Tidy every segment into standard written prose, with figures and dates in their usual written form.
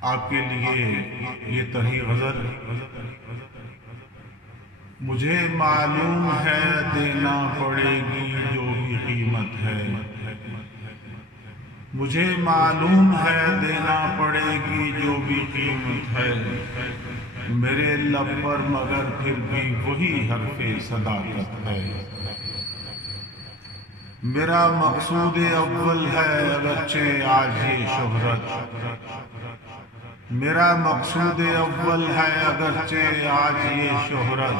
آپ کے لیے یہ طرح غزل۔ مجھے معلوم ہے دینا پڑے گی جو بھی قیمت ہے، مجھے معلوم ہے دینا پڑے گی جو بھی قیمت ہے، میرے لب پر مگر پھر بھی وہی حرف صداقت ہے۔ میرا مقصود اول ہے اگرچہ آج یہ شہرت، میرا مقصود اول ہے اگرچہ آج یہ شہرت،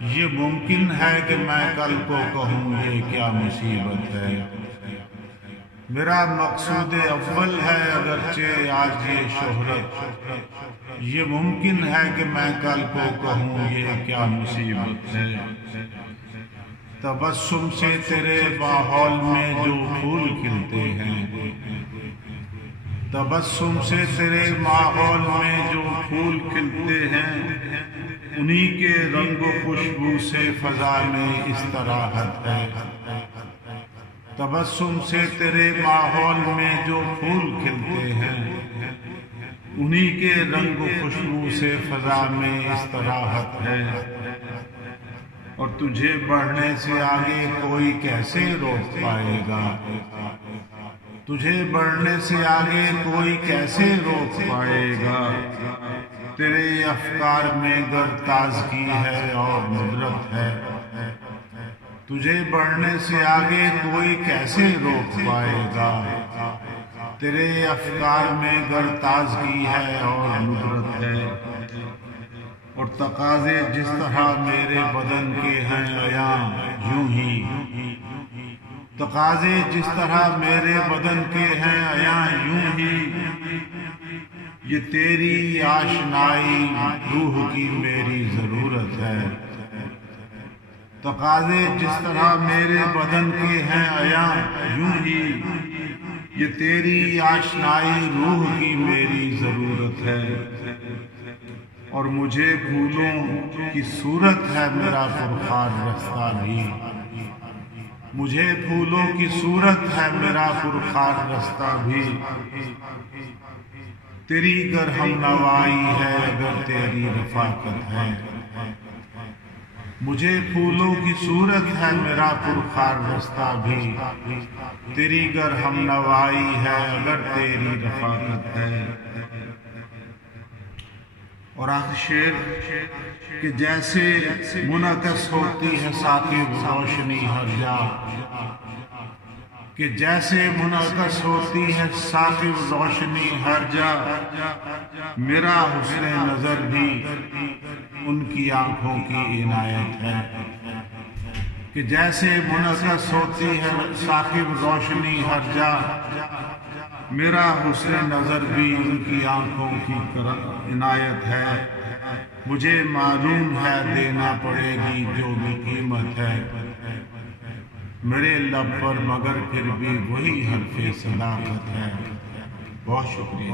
یہ ممکن ہے کہ میں کل کو کہوں یہ کیا مصیبت ہے۔ میرا مقصود اول ہے اگرچہ آج یہ شہرت، یہ ممکن ہے کہ میں کل کو کہوں یہ کیا مصیبت ہے۔ تبسم سے تیرے ماحول میں جو پھول کھلتے ہیں، تبسم سے تیرے ماحول میں جو پھول کھلتے ہیں، انہی کے رنگ و خوشبو سے فضا میں استراحت ہے۔ تبسم سے تیرے ماحول میں جو پھول کھلتے ہیں، انہی کے رنگ و خوشبو سے فضا میں استراحت ہے۔ اور تجھے بڑھنے سے آگے کوئی کیسے روک پائے گا، تجھے بڑھنے سے آگے کوئی کیسے روک پائے گا، تیرے افکار میں گر تازگی ہے اور ندرت ہے، تجھے بڑھنے سے آگے کوئی کیسے روک پائے گا، تیرے افکار میں گر تازگی ہے اور ندرت ہے۔ اور تقاضے جس طرح میرے بدن کے ہیں عیاں یوں ہی، تقاضے جس طرح میرے بدن کے ہیں عیاں یوں ہی، یہ تیری آشنائی روح کی میری ضرورت ہے۔ تقاضے جس طرح میرے بدن کے ہیں عیاں یوں ہی، یہ تیری آشنائی روح کی میری ضرورت ہے۔ اور مجھے پھولوں کی صورت ہے میرا پرخار رستہ بھی، مجھے پھولوں کی صورت ہے میرا پرخار رستہ بھی، تیری گر ہم نوائی ہے اگر تیری رفاقت ہے۔ مجھے پھولوں کی صورت ہے میرا پرخار رستہ بھی، تیری گر ہم نوائی ہے اگر تیری رفاقت ہے۔ اور آخر شعر کہ جیسے منعکس ہوتی ہے ثاقب روشنی ہر جا، کہ جیسے منعکس ہوتی ہے ثاقب روشنی ہر جا، میرا حسن نظر بھی ان کی آنکھوں کی عنایت ہے۔ کہ جیسے منعکس ہوتی ہے ثاقب روشنی ہر جا، میرا حسن نظر بھی ان کی آنکھوں کی عنایت ہے۔ مجھے معلوم ہے دینا پڑے گی جو بھی قیمت ہے، میرے لب پر مگر پھر بھی وہی حرف صداقت ہے۔ بہت شکریہ۔